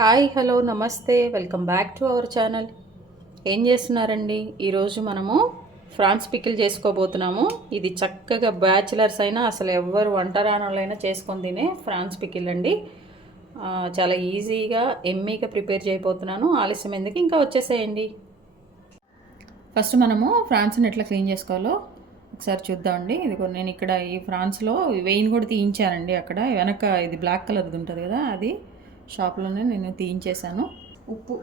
Hi hello నమస్తే welcome back to our channel. ఏం చేస్తున్నారండి? ఈరోజు మనము ఫ్రాన్స్ పికిల్ చేసుకోబోతున్నాము. ఇది చక్కగా బ్యాచిలర్స్ అయినా అసలు ఎవ్వరు వంట రానోళ్ళైనా చేసుకొని తినే ఫ్రాన్స్ పికిల్ అండి. చాలా ఈజీగా ఎమ్మీగా ప్రిపేర్ చేయబోతున్నాను. ఆలస్యం ఎందుకు, ఇంకా వచ్చేసేయండి. ఫస్ట్ మనము ఫ్రాన్స్ని ఎట్లా క్లీన్ చేసుకోవాలో ఒకసారి చూద్దామండి. ఇదిగో నేను ఇక్కడ ఈ ఫ్రాన్స్లో వెయిన్ కూడా తీయించానండి. అక్కడ వెనక ఇది బ్లాక్ కలర్ది ఉంటుంది కదా, అది షాప్లోనే నేను తీయించేసాను. ఉప్పు,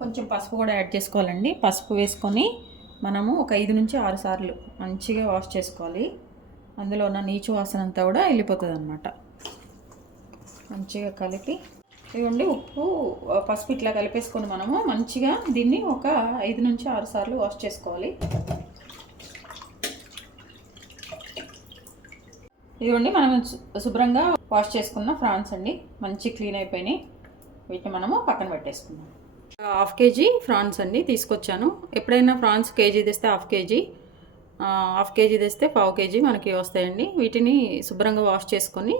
కొంచెం పసుపు కూడా యాడ్ చేసుకోవాలండి. పసుపు వేసుకొని మనము ఒక 5 నుంచి 6 సార్లు మంచిగా వాష్ చేసుకోవాలి. అందులో ఉన్న నీచు వాసన అంతా కూడా వెళ్ళిపోతుంది అన్నమాట. మంచిగా కలిపి ఇవ్వండి, ఉప్పు పసుపు ఇట్లా కలిపేసుకొని మనము మంచిగా దీన్ని ఒక 5 నుంచి 6 సార్లు వాష్ చేసుకోవాలి. ఇదిగోండి, మనం శుభ్రంగా వాష్ చేసుకున్న ఫ్రాన్స్ అండి, మంచి క్లీన్ అయిపోయినాయి. వీటిని మనము పక్కన పెట్టేసుకుందాం. 1/2 కేజీ ఫ్రాన్స్ అండి తీసుకొచ్చాను. ఎప్పుడైనా ఫ్రాన్స్ కేజీ తెస్తే 1/2 కేజీ, 1/2 కేజీ తెస్తే 1/4 కేజీ మనకి వస్తాయండి. వీటిని శుభ్రంగా వాష్ చేసుకొని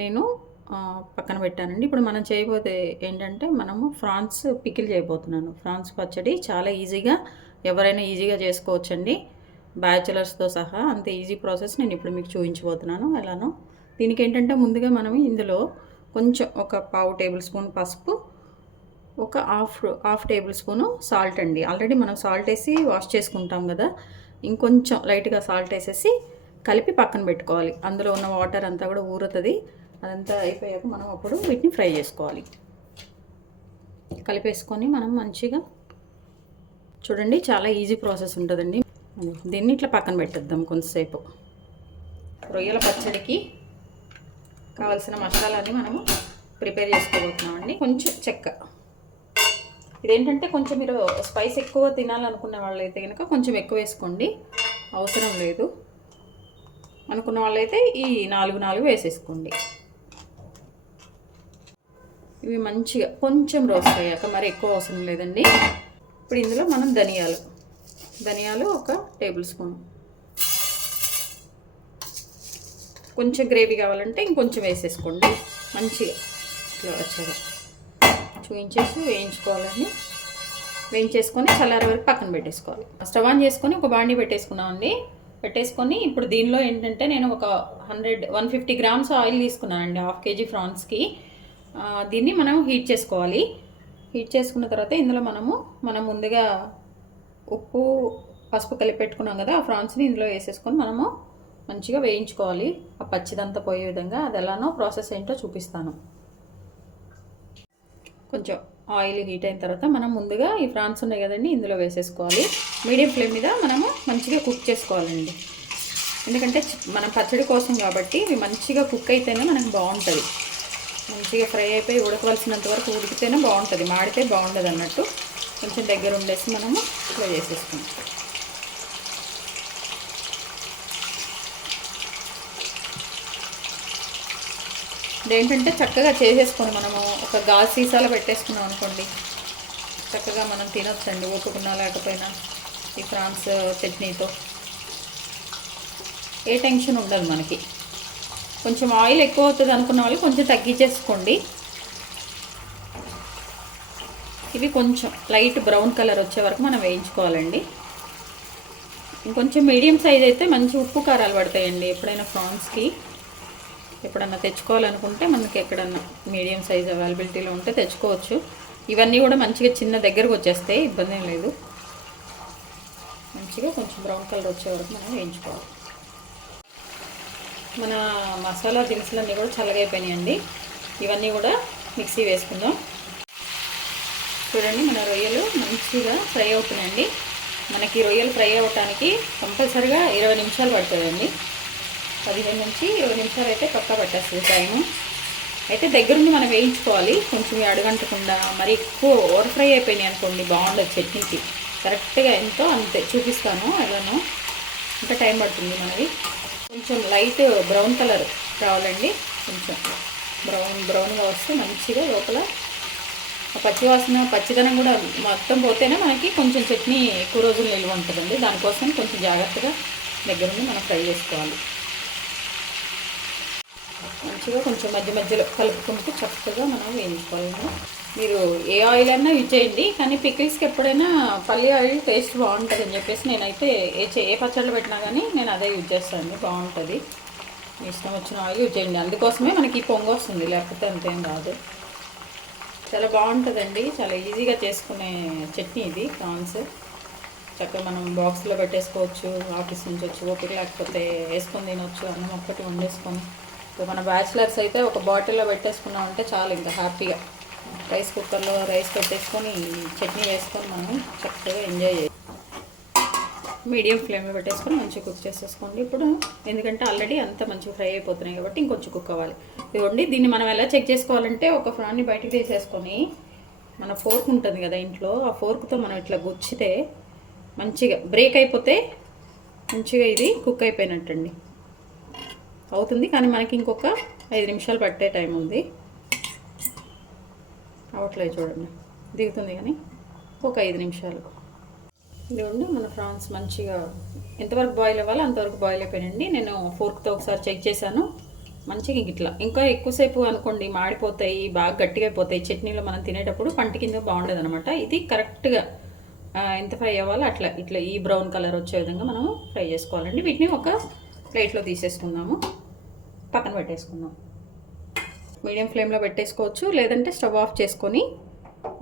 నేను పక్కన పెట్టానండి. ఇప్పుడు మనం చేయబోతే ఏంటంటే మనము ఫ్రాన్స్ పికిల్ చేయబోతున్నాను. ఫ్రాన్స్ పచ్చడి చాలా ఈజీగా ఎవరైనా ఈజీగా చేసుకోవచ్చండి, బ్యాచిలర్స్తో సహా. అంత ఈజీ ప్రాసెస్ నేను ఇప్పుడు మీకు చూపించబోతున్నాను ఎలానో. దీనికి ఏంటంటే ముందుగా మనం ఇందులో కొంచెం ఒక 1/2 టేబుల్ స్పూన్ పసుపు, ఒక హాఫ్ టేబుల్ స్పూను సాల్ట్ అండి. ఆల్రెడీ మనం సాల్ట్ వేసి వాష్ చేసుకుంటాం కదా, ఇంకొంచెం లైట్గా సాల్ట్ వేసేసి కలిపి పక్కన పెట్టుకోవాలి. అందులో ఉన్న వాటర్ అంతా కూడా ఊరుతుంది. అదంతా అయిపోయాక మనం అప్పుడు వీటిని ఫ్రై చేసుకోవాలి. కలిపేసుకొని మనం మంచిగా చూడండి, చాలా ఈజీ ప్రాసెస్ ఉంటుందండి. దీన్ని ఇట్లా పక్కన పెట్టేద్దాం కొంతసేపు. రొయ్యల పచ్చడికి కావాల్సిన మసాలాని మనము ప్రిపేర్ చేసుకోబోతున్నామండి. కొంచెం చెక్క, ఇదేంటంటే కొంచెం మీరు స్పైస్ ఎక్కువ తినాలనుకున్న వాళ్ళైతే కనుక కొంచెం ఎక్కువ వేసుకోండి, అవసరం లేదు అనుకున్న వాళ్ళైతే ఈ 4 వేసేసుకోండి. ఇవి మంచిగా కొంచెం రోస్ట్ అయ్యాక, మరి ఎక్కువ అవసరం లేదండి. ఇప్పుడు ఇందులో మనం ధనియాలు ఒక టేబుల్ స్పూన్, కొంచెం గ్రేవీ కావాలంటే ఇంకొంచెం వేసేసుకోండి. మంచిగా ఇట్లా వచ్చాక చూయించేసి వేయించుకోవాలండి. వేయించేసుకొని చల్లారే వరకు పక్కన పెట్టేసుకోవాలి. స్టవ్ ఆన్ చేసుకొని ఒక బాండీ పెట్టేసుకున్నామండి. పెట్టేసుకొని ఇప్పుడు దీనిలో ఏంటంటే నేను ఒక 150 గ్రామ్స్ ఆయిల్ తీసుకున్నానండి 1/2 కేజీ ఫ్రాన్స్కి. దీన్ని మనం హీట్ చేసుకోవాలి. హీట్ చేసుకున్న తర్వాత ఇందులో మనం ముందుగా ఉప్పు పసుపు కలిపి పెట్టుకున్నాం కదా, ఆ ఫ్రాన్స్ని ఇందులో వేసేసుకొని మనము మంచిగా వేయించుకోవాలి. ఆ పచ్చిదంతా పోయే విధంగా. అది ఎలానో ప్రాసెస్ ఏంటో చూపిస్తాను. కొంచెం ఆయిల్ హీట్ అయిన తర్వాత మనం ముందుగా ఈ ఫ్రాన్స్ ఉన్నాయి కదండి, ఇందులో వేసేసుకోవాలి. మీడియం ఫ్లేమ్ మీద మనము మంచిగా కుక్ చేసుకోవాలండి. ఎందుకంటే మనం పచ్చడి కోసం కాబట్టి ఇవి మంచిగా కుక్ అయితేనే మనకు బాగుంటుంది. మంచిగా ఫ్రై అయిపోయి ఉడకవలసినంత వరకు ఉడికితేనే బాగుంటుంది, మాడితే బాగుండదు అన్నట్టు. కొంచెం దగ్గర ఉండేసి మనము ఇట్లా చేసేసుకుంటాం. ఇదేంటంటే చక్కగా చేసేసుకొని మనము ఒక గాజు సీసాలో పెట్టేసుకున్నాం అనుకోండి, చక్కగా మనం తినొచ్చండి, ఓపుకున్నా లేకపోయినా. ఈ ఫ్రాన్స్ చట్నీతో ఏ టెన్షన్ ఉండదు మనకి. కొంచెం ఆయిల్ ఎక్కువ అవుతుంది అనుకున్న వాళ్ళు కొంచెం తగ్గించేసుకోండి. ఇవి కొంచెం లైట్ బ్రౌన్ కలర్ వచ్చే వరకు మనం వేయించుకోవాలండి. ఇంకొంచెం మీడియం సైజ్ అయితే మంచి ఉప్పు కారాలు పడతాయండి. ఎప్పుడైనా ఫ్రాన్స్కి ఎప్పుడన్నా తెచ్చుకోవాలనుకుంటే మనకి ఎక్కడన్నా మీడియం సైజ్ అవైలబిలిటీలో ఉంటే తెచ్చుకోవచ్చు. ఇవన్నీ కూడా మంచిగా చిన్న దగ్గరకు వచ్చేస్తాయి, ఇబ్బంది ఏం లేదు. మంచిగా కొంచెం బ్రౌన్ కలర్ వచ్చే వరకు మనం వేయించుకోవాలి. మన మసాలా దినుసులన్నీ కూడా చల్లగా అయిపోయినాయండి. ఇవన్నీ కూడా మిక్సీ వేసుకుందాం. చూడండి, మన రొయ్యలు మంచిగా ఫ్రై అవుతున్నాయండి. మనకి రొయ్యలు ఫ్రై అవ్వటానికి కంపల్సరిగా 20 నిమిషాలు పడుతుందండి. 15 నుంచి 20 నిమిషాలు అయితే పక్కా పట్టేస్తుంది టైము. అయితే దగ్గరుండి మనం వేయించుకోవాలి, కొంచెం అడుగంటకుండా. మరి ఎక్కువ ఓవర్ ఫ్రై అయిపోయినాయి అనుకోండి బాగుండదు చట్నీకి. కరెక్ట్గా ఎంతో అంతే చూపిస్తాను ఎలానో. ఇంకా టైం పడుతుంది మనది. కొంచెం లైట్ బ్రౌన్ కలర్ రావాలండి. కొంచెం బ్రౌన్గా వస్తే మంచిగా లోపల పచ్చిదనం కూడా మొత్తం పోతేనే మనకి కొంచెం చట్నీ ఎక్కువ రోజులు నిల్వ ఉంటుందండి. దానికోసం కొంచెం జాగ్రత్తగా దగ్గరుండి మనం ఫ్రై చేసుకోవాలి. మంచిగా కొంచెం మధ్య మధ్యలో కలుపుకుంటూ చక్కగా మనం వేయించుకోవాలి. మీరు ఏ ఆయిల్ అయినా యూజ్ చేయండి, కానీ పికిల్స్కి ఎప్పుడైనా పల్లి ఆయిల్ టేస్ట్ బాగుంటుంది అని చెప్పేసి నేనైతే ఏ పచ్చళ్ళు పెట్టినా కానీ నేను అదే యూజ్ చేస్తాను, బాగుంటుంది. మీ ఇష్టం వచ్చిన ఆయిల్ యూజ్ చేయండి, అందుకోసమే మనకి పొంగు వస్తుంది, లేకపోతే అంతేం రాదు. చాలా బాగుంటుందండి, చాలా ఈజీగా చేసుకునే చట్నీ ఇది ప్రాన్స్. చక్కగా మనం బాక్స్లో పెట్టేసుకోవచ్చు, ఆఫీస్ నుంచి వచ్చి ఓపిక లేకపోతే వేసుకొని తినవచ్చు, అన్నం ఒక్కటి వండేసుకొని. ఇప్పుడు మన బ్యాచిలర్స్ అయితే ఒక బాటిల్లో పెట్టేసుకున్నామంటే చాలు, ఇంకా హ్యాపీగా రైస్ కుక్కర్లో రైస్ పెట్టేసుకొని చట్నీ వేసుకొని మనం చక్కగా ఎంజాయ్ చేయాలి. మీడియం ఫ్లేమ్లో పెట్టేసుకొని మంచిగా కుక్ చేసేసుకోండి. ఇప్పుడు ఎందుకంటే ఆల్రెడీ అంతా మంచిగా ఫ్రై అయిపోతున్నాయి కాబట్టి ఇంకొంచెం కుక్ అవ్వాలి. ఇవ్వండి, దీన్ని మనం ఎలా చెక్ చేసుకోవాలంటే ఒక ఫ్రాన్ని బయటకు తీసేసుకొని మన ఫోర్క్ ఉంటుంది కదా ఇంట్లో, ఆ ఫోర్క్తో మనం ఇట్లా గుచ్చితే మంచిగా బ్రేక్ అయిపోతే మంచిగా ఇది కుక్ అయిపోయినట్టండి అవుతుంది. కానీ మనకి ఇంకొక 5 నిమిషాలు పట్టే టైం ఉంది. అవట్లేదు చూడండి, దిగుతుంది కానీ ఒక 5 నిమిషాలు. ఇదిగోండి మన ఫ్రాన్స్ మంచిగా ఎంతవరకు బాయిల్ అవ్వాలో అంతవరకు బాయిల్ అయిపోయినండి. నేను ఫోర్క్తో ఒకసారి చెక్ చేశాను, మంచిగా ఇట్లా. ఇంకా ఎక్కువసేపు అనుకోండి మాడిపోతాయి, బాగా గట్టిగా అయిపోతాయి, చట్నీలో మనం తినేటప్పుడు పంట కింద బాగుండదు అనమాట. ఇది కరెక్ట్గా ఎంత ఫ్రై అవ్వాలో అట్లా ఇట్లా ఈ బ్రౌన్ కలర్ వచ్చే విధంగా మనము ఫ్రై చేసుకోవాలండి. వీటిని ఒక ప్లేట్లో తీసేసుకుందాము, పక్కన పెట్టేసుకుందాం. మీడియం ఫ్లేమ్లో పెట్టేసుకోవచ్చు, లేదంటే స్టవ్ ఆఫ్ చేసుకొని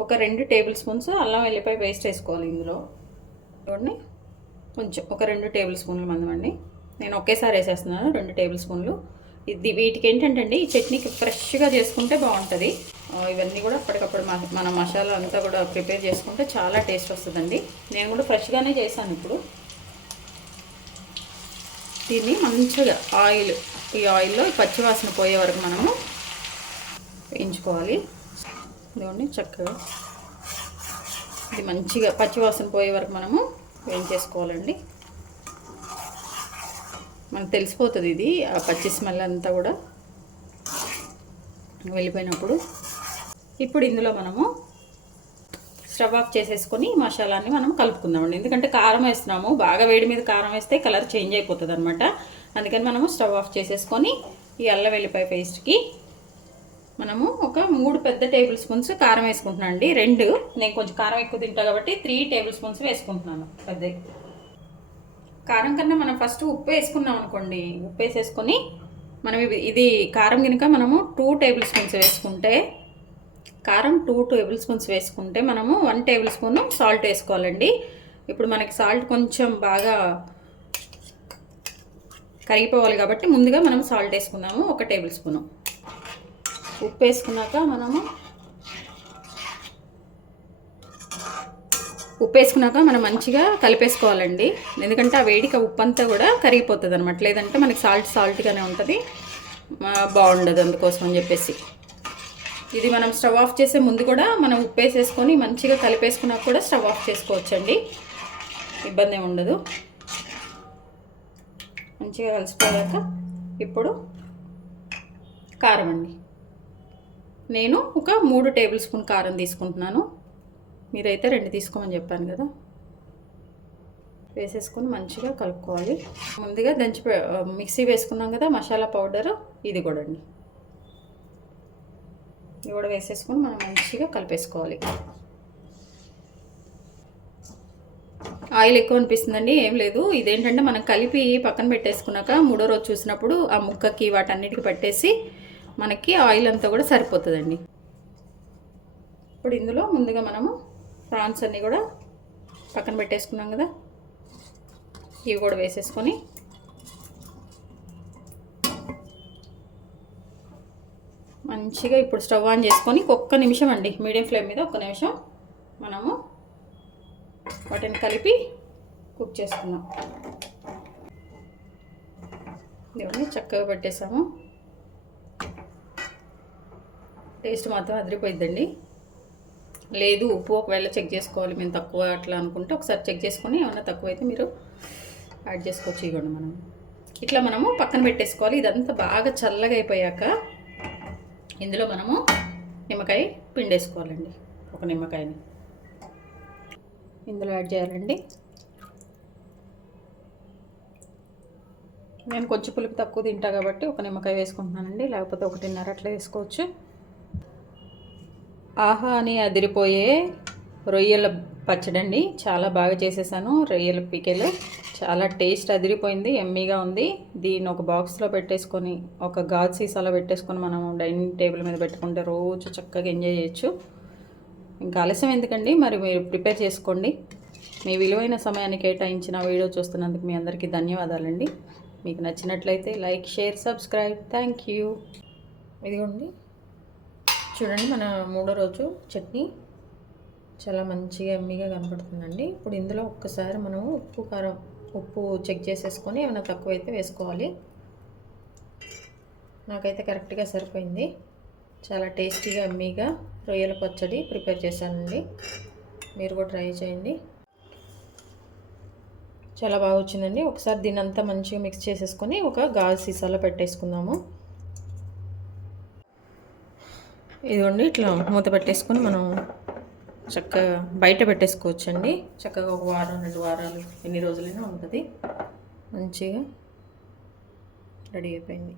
ఒక 2 టేబుల్ స్పూన్స్ అల్లం వెల్లిపాయ పేస్ట్ వేసుకోవాలి. ఇందులో చూడండి కొంచెం ఒక 2 టేబుల్ స్పూన్ల మందం అండి, నేను ఒకేసారి వేసేస్తున్నాను 2 టేబుల్ స్పూన్లు. ఇది వీటికి ఏంటంటే అండి, ఈ చట్నీకి ఫ్రెష్గా చేసుకుంటే బాగుంటుంది. ఇవన్నీ కూడా అప్పటికప్పుడు మన మసాలా అంతా కూడా ప్రిపేర్ చేసుకుంటే చాలా టేస్ట్ వస్తుందండి. నేను కూడా ఫ్రెష్గానే చేశాను. ఇప్పుడు దీన్ని మంచిగా ఈ ఆయిల్లో పచ్చివాసన పోయే వరకు మనము వేయించుకోవాలి. ఇదిగోండి చక్కగా ఇది మంచిగా పచ్చివాసన పోయే వరకు మనము వేయించేసుకోవాలండి. మనకు తెలిసిపోతుంది ఇది ఆ పచ్చి స్మెల్ అంతా కూడా వెళ్ళిపోయినప్పుడు. ఇప్పుడు ఇందులో మనము స్టవ్ ఆఫ్ చేసేసుకొని మసాలాన్ని మనం కలుపుకుందామండి. ఎందుకంటే కారం వేస్తున్నాము, బాగా వేడి మీద కారం వేస్తే కలర్ చేంజ్ అయిపోతుంది అనమాట. అందుకని మనము స్టవ్ ఆఫ్ చేసేసుకొని ఈ అల్లం వెల్లిపాయ పేస్ట్కి మనము ఒక 3 పెద్ద టేబుల్ స్పూన్స్ కారం వేసుకుంటున్నాను అండి. 2 నేను కొంచెం కారం ఎక్కువ తింటా కాబట్టి 3 టేబుల్ స్పూన్స్ వేసుకుంటున్నాను పెద్ద. కారం కన్నా మనం ఫస్ట్ ఉప్పు వేసుకున్నాం అనుకోండి, ఉప్పు వేసేసుకొని మనం ఇది కారం కనుక మనము 2 టేబుల్ స్పూన్స్ వేసుకుంటే, కారం 2 టేబుల్ స్పూన్స్ వేసుకుంటే మనము 1 టేబుల్ స్పూన్ సాల్ట్ వేసుకోవాలండి. ఇప్పుడు మనకి సాల్ట్ కొంచెం బాగా కరిగిపోవాలి కాబట్టి ముందుగా మనం సాల్ట్ వేసుకుందాము 1 టేబుల్ స్పూను. ఉప్పు వేసుకున్నాక మనం మంచిగా కలిపేసుకోవాలండి. ఎందుకంటే ఆ వేడికి ఉప్పు అంతా కూడా కరిగిపోతుంది అనమాట, లేదంటే మనకి సాల్ట్గానే ఉంటుంది, బాగుండదు. అందుకోసం అని చెప్పేసి ఇది మనం స్టవ్ ఆఫ్ చేసే ముందు కూడా మనం ఉప్పు వేసేసుకొని మంచిగా కలిపేసుకున్నాక కూడా స్టవ్ ఆఫ్ చేసుకోవచ్చండి, ఇబ్బంది ఏమి ఉండదు. మంచిగా కలిసిపోయాక ఇప్పుడు కారం అండి, నేను ఒక 3 టేబుల్ స్పూన్ కారం తీసుకుంటున్నాను. మీరైతే 2 తీసుకోమని చెప్పాను కదా. వేసేసుకొని మంచిగా కలుపుకోవాలి. ముందుగా మిక్సీ వేసుకున్నాం కదా మసాలా పౌడర్, ఇది కూడా అండి, ఇది కూడా వేసేసుకొని మనం మంచిగా కలిపేసుకోవాలి. ఆయిల్ ఎక్కువ అనిపిస్తుందండి, ఏం లేదు. ఇదేంటంటే మనం కలిపి పక్కన పెట్టేసుకున్నాక 3వ రోజు చూసినప్పుడు ఆ ముక్కకి వాటన్నిటికి పట్టేసి మనకి ఆయిల్ అంతా కూడా సరిపోతుందండి. ఇప్పుడు ఇందులో ముందుగా మనము ప్రాన్స్ అన్నీ కూడా పక్కన పెట్టేసుకున్నాం కదా, ఇవి కూడా వేసేసుకొని మంచిగా ఇప్పుడు స్టవ్ ఆన్ చేసుకొని 1 నిమిషం అండి, మీడియం ఫ్లేమ్ మీద 1 నిమిషం మనము వాటిని కలిపి కుక్ చేసుకుందాం. ఇవన్నీ చక్కగా పెట్టేసాము. టేస్ట్ మాత్రం అదిరిపోయిద్దండి. లేదు ఉప్పు ఒకవేళ చెక్ చేసుకోవాలి మేము తక్కువ అట్లా అనుకుంటే ఒకసారి చెక్ చేసుకొని ఏమన్నా తక్కువైతే మీరు యాడ్ చేసుకోవచ్చు. ఇవ్వండి మనం ఇట్లా మనము పక్కన పెట్టేసుకోవాలి. ఇదంతా బాగా చల్లగా అయిపోయాక ఇందులో మనము నిమ్మకాయ పిండేసుకోవాలండి. ఒక నిమ్మకాయని ఇందులో యాడ్ చేయాలండి. నేను కొంచెం పులుపు తక్కువ తింటా కాబట్టి ఒక నిమ్మకాయ వేసుకుంటున్నానండి, లేకపోతే 1.5 అట్లా వేసుకోవచ్చు. ఆహా అని అదిరిపోయే రొయ్యల పచ్చడి అండి, చాలా బాగా చేసేసాను. రొయ్యల పికెలు చాలా టేస్ట్ అదిరిపోయింది, ఎమ్మీగా ఉంది. దీన్ని ఒక బాక్స్లో పెట్టేసుకొని ఒక గాజు సీసాలో పెట్టేసుకొని మనం డైనింగ్ టేబుల్ మీద పెట్టుకుంటే రోజు చక్కగా ఎంజాయ్ చేయొచ్చు. ఇంకా ఆలస్యం ఎందుకండి, మరి మీరు ప్రిపేర్ చేసుకోండి. మీ విలువైన సమయాన్ని కేటాయించిన వీడియో చూస్తున్నందుకు మీ అందరికీ ధన్యవాదాలండి. మీకు నచ్చినట్లయితే like, share, subscribe. Thank you. ఇదిగోండి చూడండి, మన 3వ రోజు చట్నీ చాలా మంచిగా ఎమ్మీగా కనపడుతుందండి. ఇప్పుడు ఇందులో ఒక్కసారి మనం ఉప్పు చెక్ చేసేసుకొని ఏమైనా తక్కువైతే వేసుకోవాలి. నాకైతే కరెక్ట్గా సరిపోయింది. చాలా టేస్టీగా ఎమ్మీగా రొయ్యల పచ్చడి ప్రిపేర్ చేశానండి, మీరు కూడా ట్రై చేయండి. చాలా బాగా వచ్చిందండి. ఒకసారి దీన్ని అంతా మంచిగా మిక్స్ చేసేసుకొని ఒక గాజు సీసాలో పెట్టేసుకుందాము. ఇదిగోండి ఇట్లా మూత పెట్టేసుకొని మనం చక్కగా బయట పెట్టేసుకోవచ్చండి. చక్కగా 1 వారం 2 వారాలు ఎన్ని రోజులైనా ఉంటుంది. మంచిగా రెడీ అయిపోయింది.